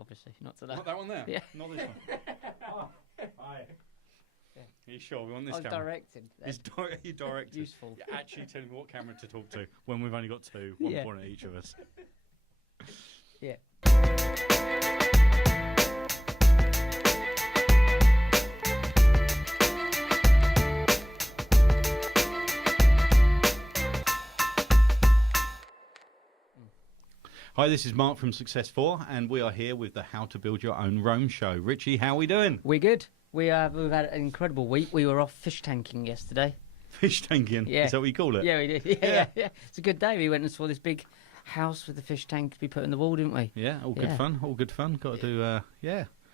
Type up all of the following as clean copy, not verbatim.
obviously, not to that. Not that one there? Yeah. Not this one? Hi. Yeah. Are you sure? We want this I was camera? directed. You directed. Useful. You're actually telling me what camera to talk to when we've only got two, one Yeah. point at each of us. Yeah. Hi, this is Mark from Success4, and we are here with the How to Build Your Own Roam show. Richie, how are we doing? We're good. We've had an incredible week. We were off fish tanking yesterday. Fish tanking? Yeah. Is that what you call it? Yeah, we did. Yeah. It's a good day. We went and saw this big house with the fish tank to be put in the wall, didn't we? Yeah, all good fun. All good fun. Got to do,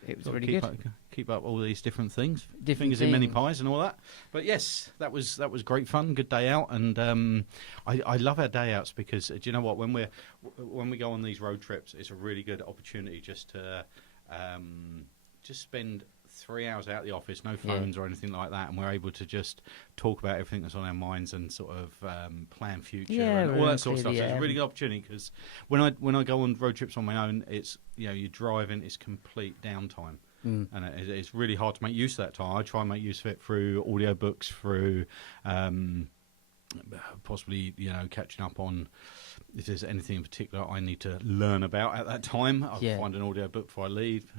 It was Got to really keep good. Keep up all these different things. Different Fingers in many things. pies and all that. But yes, that was great fun. Good day out, and I love our day outs because do you know what? When we go on these road trips, it's a really good opportunity just to just spend 3 hours out of the office, no phones or anything like that, and we're able to just talk about everything that's on our minds and sort of plan future and all that sort of stuff. So it's a really good opportunity because when I go on road trips on my own, it's you're driving, it's complete downtime. And it's really hard to make use of that time. I try and make use of it through audiobooks, through possibly catching up on if there's anything in particular I need to learn about at that time. I'll find an audiobook before I leave.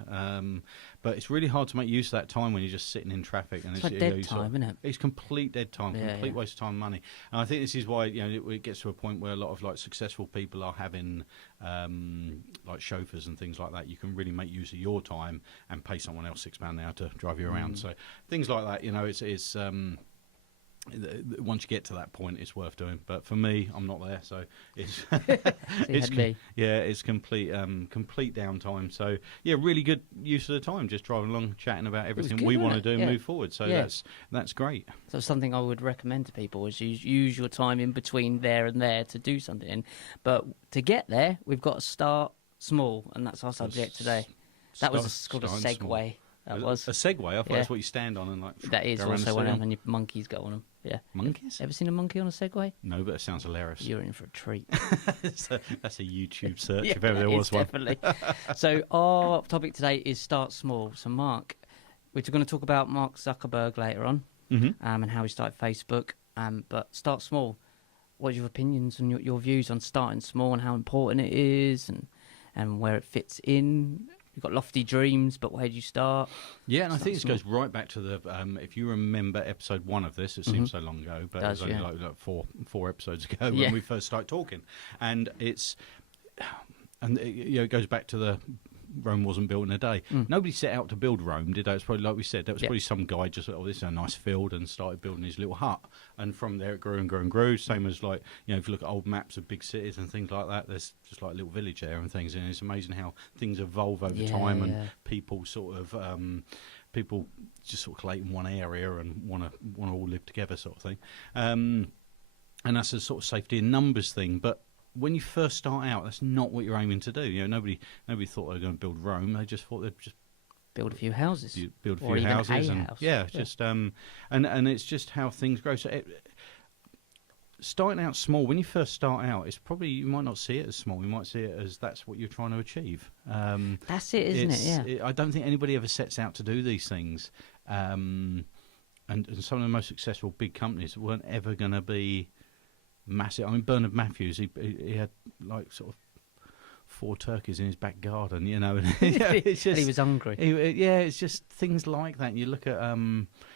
But it's really hard to make use of that time when you're just sitting in traffic. And it's like dead time, isn't it? It's complete dead time, complete waste of time and money. And I think this is why it gets to a point where a lot of like successful people are having like chauffeurs and things like that. You can really make use of your time and pay someone else £6 an hour to drive you around. So things like that, it's once you get to that point, it's worth doing. But for me, I'm not there, so it's it's complete downtime. So really good use of the time, just driving along, chatting about everything we want to do and move forward. So that's great. So something I would recommend to people is use your time in between there and there to do something. But to get there, we've got to start small, and that's our subject today. That was called a segue. Small. That was a Segue. I thought that's what you stand on and like. That is also when your monkeys go on them. Yeah. Monkeys? Ever seen a monkey on a Segway? No, but it sounds hilarious. You're in for a treat. That's a YouTube search if ever there was one. Definitely. So our topic today is start small. So Mark, we're going to talk about Mark Zuckerberg later on, and how he started Facebook. But start small. What are your opinions and your views on starting small and how important it is and where it fits in? You've got lofty dreams, but where do you start? Yeah, and I think this goes right back to the, if you remember episode 1 of this, it seems so long ago, but it was only like four episodes ago when we first started talking. And it goes back to the Rome wasn't built in a day. Nobody set out to build Rome, did they? It's probably like we said, there was probably some guy just thought, this is a nice field, and started building his little hut. And from there it grew and grew and grew. Same as like, if you look at old maps of big cities and things like that, there's just like a little village there and things. And it's amazing how things evolve over time and people sort of, people just sort of collate in one area and want to all live together sort of thing. And that's a sort of safety in numbers thing. But when you first start out, that's not what you're aiming to do. Nobody thought they were going to build Rome. They just thought they'd just build a few houses, build a few houses, and just and it's just how things grow. So starting out small, when you first start out, it's probably you might not see it as small. You might see it as that's what you're trying to achieve. That's it, isn't it? Yeah. I don't think anybody ever sets out to do these things. And some of the most successful big companies weren't ever going to be massive. I mean, Bernard Matthews, he had like sort of 4 turkeys in his back garden, and it's just, and he was hungry. It's just things like that. And you look at,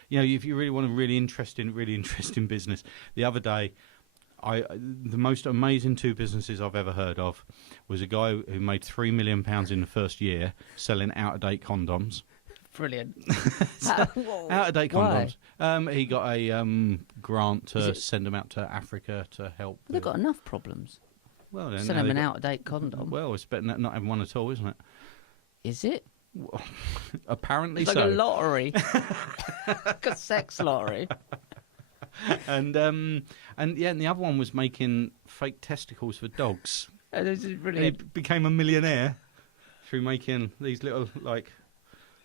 if you really want a really interesting business. The other day, the most amazing 2 businesses I've ever heard of was a guy who made £3 million in the first year selling out-of-date condoms. Brilliant. Out-of-date condoms. He got a grant to send them out to Africa to help. They've got enough problems. Well, then send them an out-of-date condom. Well, it's better than not having one at all, isn't it? Is it? Well, apparently it's so. Like a lottery. Like a sex lottery. And the other one was making fake testicles for dogs. This is brilliant. And he became a millionaire through making these little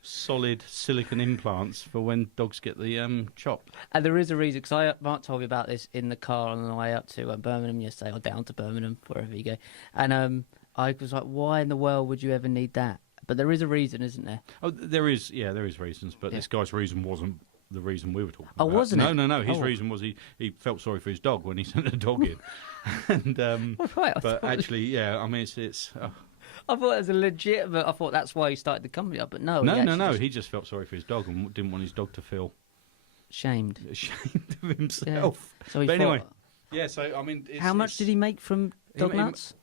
solid silicon implants for when dogs get the chop. And there is a reason, because Mark told me about this in the car on the way up to Birmingham yesterday, or down to Birmingham, wherever you go. And I was like, why in the world would you ever need that? But there is a reason, isn't there? Oh, there is reasons, but this guy's reason wasn't the reason we were talking about. Oh, wasn't it? No. His reason was he felt sorry for his dog when he sent the dog in. And Right, but actually, I mean, it's. I thought it was a legitimate. I thought that's why he started the company up, but no. No. He just felt sorry for his dog and didn't want his dog to feel ashamed of himself. Yeah. So he but anyway, thought, So I mean, how much did he make from dog nuts?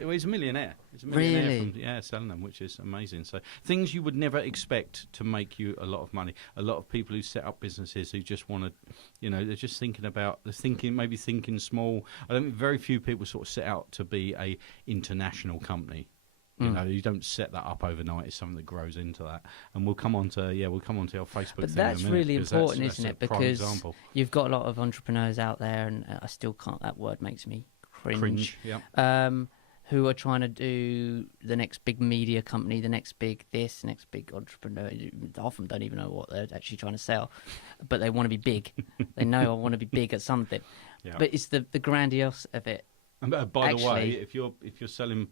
He's a millionaire. Really? From selling them, which is amazing. So things you would never expect to make you a lot of money. A lot of people who set up businesses who just want to, they're just thinking small. I don't think very few people sort of set out to be a international company. You don't set that up overnight. It's something that grows into that. And we'll come on to our Facebook. But thing that's in a minute, really important, that's isn't it? a prime Because example. you've got a lot of entrepreneurs out there, and I still can't. That word makes me cringe. Yeah. Who are trying to do the next big media company, the next big this, next big entrepreneur. Half of them don't even know what they're actually trying to sell, but they want to be big. They know I want to be big at something. Yeah. But it's the grandiose of it. And by the way, if you're selling.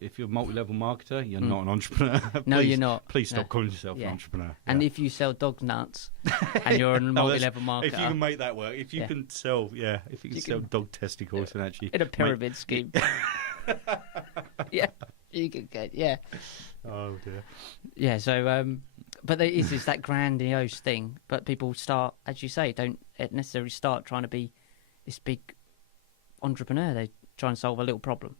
If you're a multi-level marketer, you're not an entrepreneur. No, you're not. Please stop calling yourself an entrepreneur. And if you sell dog nuts and you're a multi-level marketer, if you can make that work, if you can sell, if you can sell dog testicles and actually in a pyramid scheme, you can get Oh dear. Yeah. So, but there is that grandiose thing. But people start, as you say, don't necessarily start trying to be this big entrepreneur. They try and solve a little problem.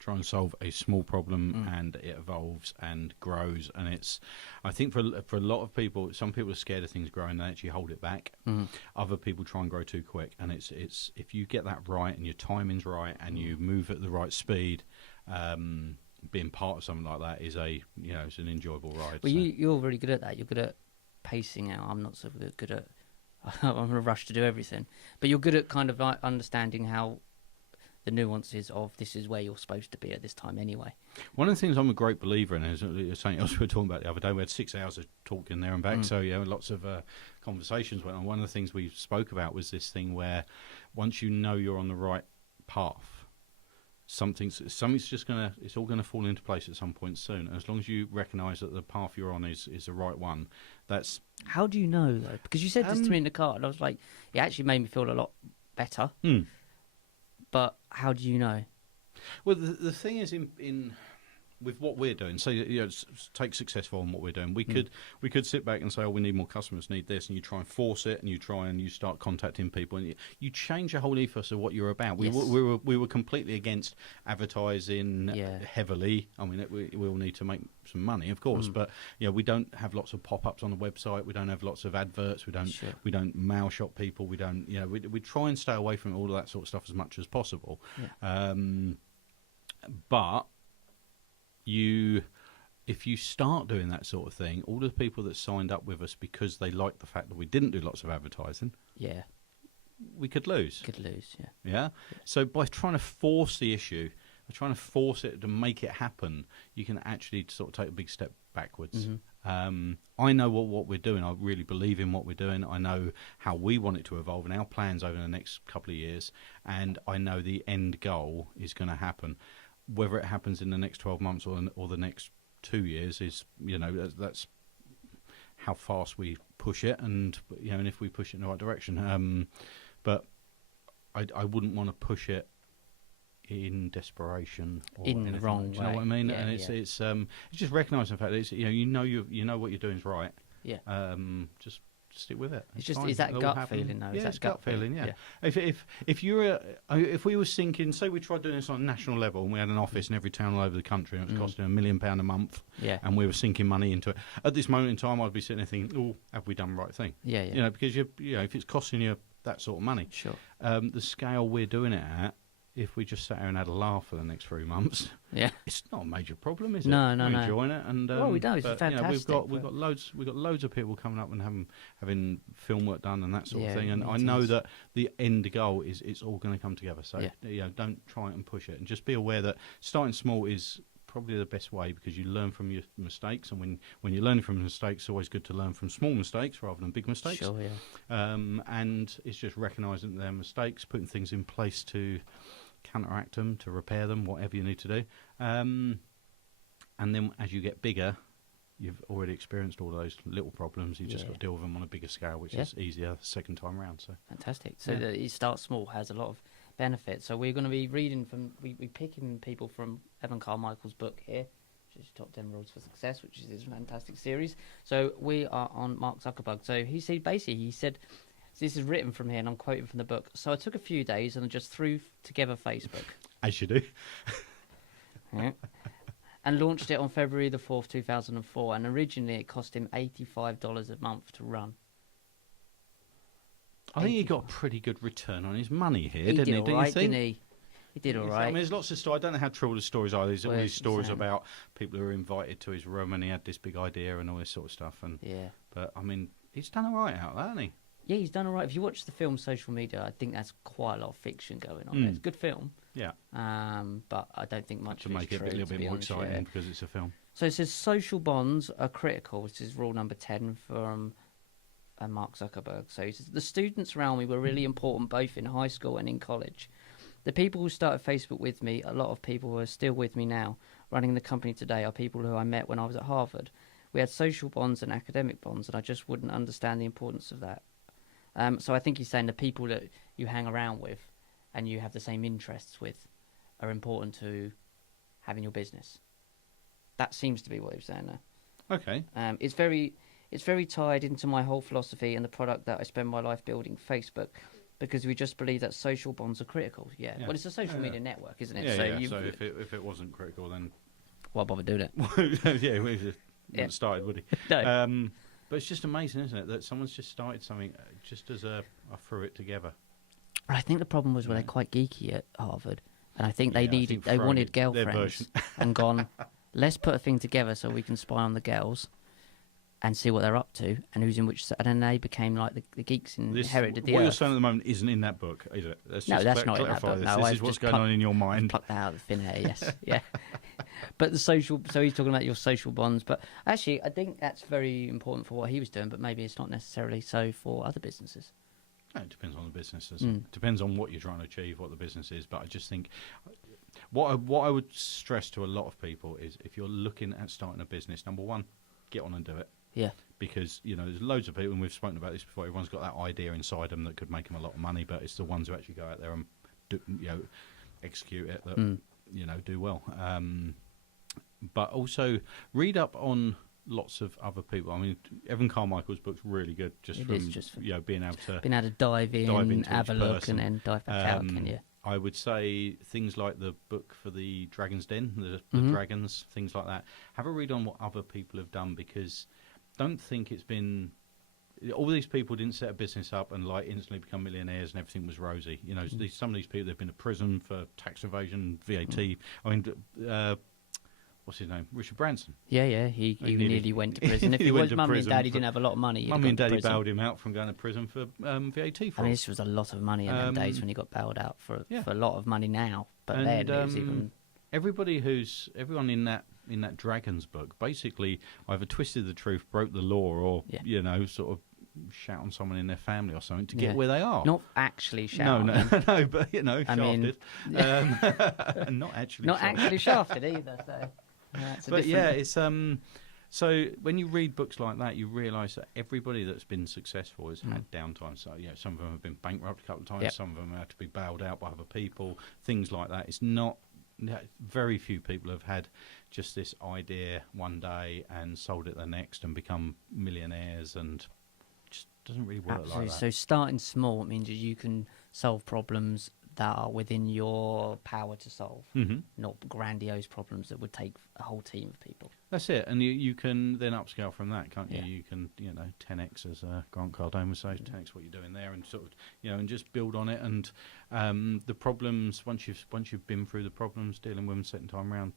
Try and solve a small problem, and it evolves and grows. And I think for a lot of people, some people are scared of things growing, they actually hold it back. Other people try and grow too quick, and it's if you get that right and your timing's right and you move at the right speed, being part of something like that is it's an enjoyable ride. Well, you're really good at that. You're good at pacing out. I'm not so good at. I'm in a rush to do everything, but you're good at kind of like understanding how. The nuances of this is where you're supposed to be at this time anyway. One of the things I'm a great believer in is something else we were talking about the other day. We had 6 hours of talking there and back, so lots of conversations went on. One of the things we spoke about was this thing where once you know you're on the right path, something's just it's all gonna fall into place at some point soon. And as long as you recognise that the path you're on is the right one, that's. How do you know though? Because you said this to me in the car, and I was like, it actually made me feel a lot better. But how do you know? Well, the thing is, in with what we're doing, so take successful on what we're doing. We could sit back and say, "Oh, we need more customers, need this," and you try and force it, and you start contacting people, and you change the whole ethos of what you're about. We were completely against advertising heavily. I mean, we all need to make some money, of course, but we don't have lots of pop-ups on the website. We don't have lots of adverts. We don't mail shop people. We don't. We try and stay away from all of that sort of stuff as much as possible. Yeah. But if you start doing that sort of thing, all the people that signed up with us because they liked the fact that we didn't do lots of advertising, we could lose. Yeah. So by trying to force the issue, by trying to force it to make it happen, you can actually sort of take a big step backwards. I know what we're doing. I really believe in what we're doing. I know how we want it to evolve and our plans over the next couple of years, and I know the end goal is going to happen. Whether it happens in the next 12 months or the next 2 years is, that's how fast we push it, and and if we push it in the right direction. But I wouldn't want to push it in desperation or in the wrong way. Do you know what I mean? Yeah, and it's just recognising the fact that it's, you know what you're doing is right. Yeah. Just stick with it. It's just, is that gut feeling though? Yeah, it's gut feeling. Yeah. If we were thinking, say we tried doing this on a national level and we had an office in every town all over the country and it was costing £1 million a month, and we were sinking money into it. At this moment in time, I'd be sitting there thinking, "Oh, have we done the right thing?" Yeah. Because if it's costing you that sort of money, sure. The scale we're doing it at. If we just sat here and had a laugh for the next 3 months, it's not a major problem, is it? No. We're enjoying it, and we do. It's fantastic. We've got loads of people coming up and having film work done and that sort of thing. And I know that the end goal is it's all going to come together. So don't try and push it, and just be aware that starting small is probably the best way, because you learn from your mistakes, and when you're learning from mistakes, it's always good to learn from small mistakes rather than big mistakes. Sure, and it's just recognising their mistakes, putting things in place to counteract them, to repair them, whatever you need to do. And And then as you get bigger, you've already experienced all those little problems. You just got to deal with them on a bigger scale, which is easier second time round. So fantastic. So it starts small has a lot of benefits. So we're going to be reading from we picking people from Evan Carmichael's book here, which is Top 10 Rules for Success, which is his fantastic series. So we are on Mark Zuckerberg. So he said this is written from here, and I'm quoting from the book. So I took a few days and I just threw together Facebook. As you do. Yeah. And launched it on February the 4th, 2004. And originally it cost him $85 a month to run. I think he got a pretty good return on his money here, didn't he? Didn't you think? Didn't he? He did all right. I mean, there's lots of stories. I don't know how true all the stories are. There's all these stories about people who were invited to his room and he had this big idea and all this sort of stuff. But, I mean, he's done all right out there, hasn't he? Yeah, he's done all right. If you watch the film Social Media, I think that's quite a lot of fiction going on there. It's a good film. Yeah. But I don't think much of to it's make it true, a little bit more exciting because it's a film. So it says social bonds are critical. This is rule number 10 from Mark Zuckerberg. So he says, the students around me were really important both in high school and in college. The people who started Facebook with me, a lot of people who are still with me now, running the company today, are people who I met when I was at Harvard. We had social bonds and academic bonds, and I just wouldn't understand the importance of that. So I think he's saying the people that you hang around with and you have the same interests with are important to having your business. That seems to be what he was saying there. Okay. It's very tied into my whole philosophy and the product that I spend my life building, Facebook, because we just believe that social bonds are critical. Yeah. Well, it's a social media network, isn't it? So if it wasn't critical, then why bother doing it? Yeah, we just wouldn't started, would he? No. But it's just amazing, isn't it, that someone's just started something just as I threw it together. I think the problem was they're quite geeky at Harvard, and I think they wanted girlfriends and gone, let's put a thing together so we can spy on the girls and see what they're up to and who's in which. And then they became like the geeks and inherited the earth. What you're saying at the moment isn't in that book, is it? That's not in that book. No, this is what's going on in your mind. Plucked that out of the thin air, yes. Yeah. But the social, so he's talking about your social bonds. But actually, I think that's very important for what he was doing, but maybe it's not necessarily so for other businesses. No, it depends on the business. It depends on what you're trying to achieve, what the business is. But I just think what I would stress to a lot of people is if you're looking at starting a business, number one, get on and do it. Yeah. Because, there's loads of people, and we've spoken about this before, everyone's got that idea inside them that could make them a lot of money, but it's the ones who actually go out there and execute it that, do well. But also read up on lots of other people. I mean, Evan Carmichael's book's really good just from being able to dive in, have a look, and then dive back out, can you? I would say things like the book for the Dragon's Den, the dragons, things like that. Have a read on what other people have done, because don't think it's been... All these people didn't set a business up and instantly become millionaires and everything was rosy. Some of these people, they've been to prison for tax evasion, VAT. I mean, what's his name? Richard Branson. Yeah. He nearly went to prison. If he was mummy and daddy didn't have a lot of money, mummy and daddy bailed him out from going to prison for VAT fraud. I mean, this was a lot of money in them days when he got bailed out for a lot of money now. But then it was even... Everyone in that Dragons book basically either twisted the truth, broke the law, or sort of shout on someone in their family or something to get where they are. Not actually shout. No, but shafted. And not actually shafted either. So it's so when you read books like that, you realise that everybody that's been successful has had downtime. So some of them have been bankrupt a couple of times. Some of them had to be bailed out by other people. Things like that. It's not. Very few people have had just this idea one day and sold it the next and become millionaires, and just doesn't really work like that. So starting small means that you can solve problems that are within your power to solve, not grandiose problems that would take a whole team of people. That's it, and you can then upscale from that, can't you? You can 10x, as Grant Cardone would say, 10x what you're doing there, and sort of and just build on it. And the problems, once you've been through the problems, dealing with them second time round,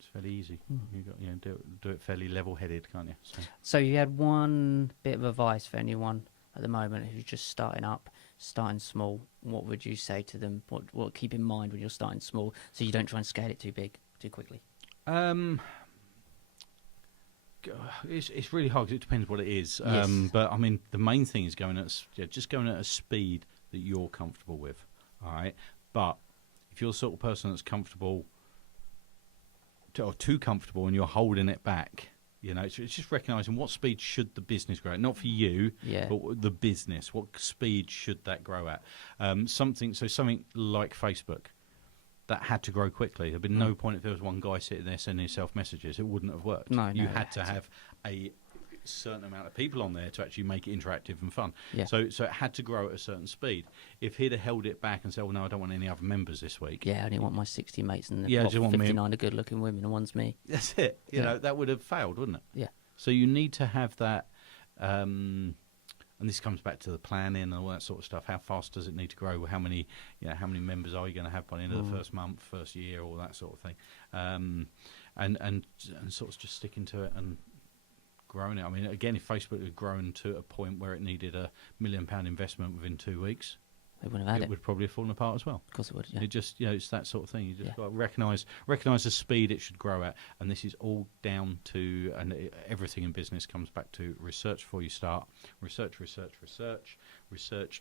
it's fairly easy. You got do it fairly level-headed, can't you? So you had one bit of advice for anyone at the moment who's just starting small. What would you say to them? What keep in mind when you're starting small, so you don't try and scale it too big too quickly? It's really hard because it depends what it is. Yes. But I mean, the main thing is going at a speed that you're comfortable with. All right. But if you're the sort of person that's comfortable or too comfortable and you're holding it back. You know, it's just recognising what speed should the business grow at. Not for you, but the business. What speed should that grow at? Something like Facebook that had to grow quickly. There'd been no point if there was one guy sitting there sending himself messages. It wouldn't have worked. You had to have a certain amount of people on there to actually make it interactive and fun. Yeah. So it had to grow at a certain speed. If he'd have held it back and said, "Well, no, I don't want any other members this week." Yeah, I only want my 60 mates and just want 59 are good-looking women and one's me. That's it. You know, that would have failed, wouldn't it? Yeah. So you need to have that, and this comes back to the planning and all that sort of stuff. How fast does it need to grow? How many members are you going to have by the end of the first month, first year, all that sort of thing, and sort of just sticking to it and growing it. I mean, again, if Facebook had grown to a point where it needed £1 million investment within 2 weeks, they wouldn't have had it. Would probably have fallen apart as well. Of course it would, yeah. It just, it's that sort of thing. You just got to recognise the speed it should grow at, and this is all down to, everything in business comes back to research before you start. Research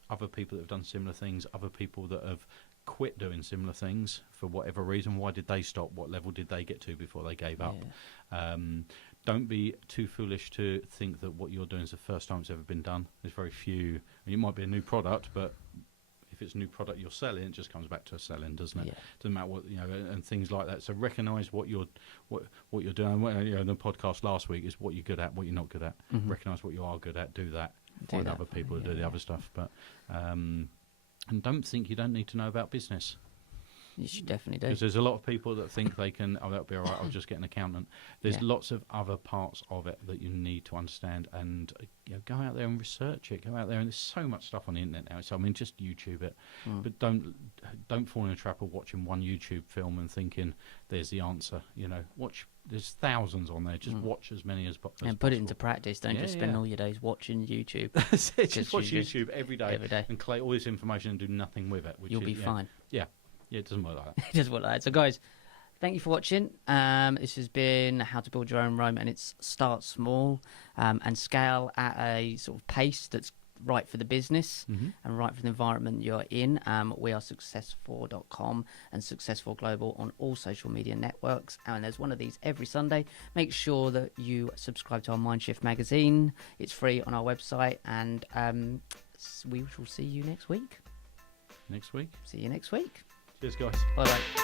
other people that have done similar things, other people that have quit doing similar things for whatever reason. Why did they stop? What level did they get to before they gave up? Don't be too foolish to think that what you're doing is the first time it's ever been done. There's very few. It might be a new product, but if it's a new product you're selling, it just comes back to selling, doesn't it? Yeah. Doesn't matter what, and things like that. So recognise what you're doing. The podcast last week is what you're good at, what you're not good at. Mm-hmm. Recognise what you are good at. Do that. Find other people to do the other stuff. But and don't think you don't need to know about business. You should definitely do. Because there's a lot of people that think they can, that'll be all right, I'll just get an accountant. There's lots of other parts of it that you need to understand, and go out there and research it. Go out there, and there's so much stuff on the internet now. So, I mean, just YouTube it. But don't fall in a trap of watching one YouTube film and thinking there's the answer. There's thousands on there. Just watch as many as possible. And put it into practice. Don't just spend all your days watching YouTube. Just watch YouTube every day and collate all this information and do nothing with it. You'll be fine. Yeah. Yeah, it doesn't work like that. It doesn't work like that. So, guys, thank you for watching. This has been How to Build Your Own Rome, and it's start small and scale at a sort of pace that's right for the business and right for the environment you're in. We are successful.com and Successful Global on all social media networks, and there's one of these every Sunday. Make sure that you subscribe to our Mindshift magazine. It's free on our website, and we shall see you next week. Next week? See you next week. Cheers, guys. Bye-bye.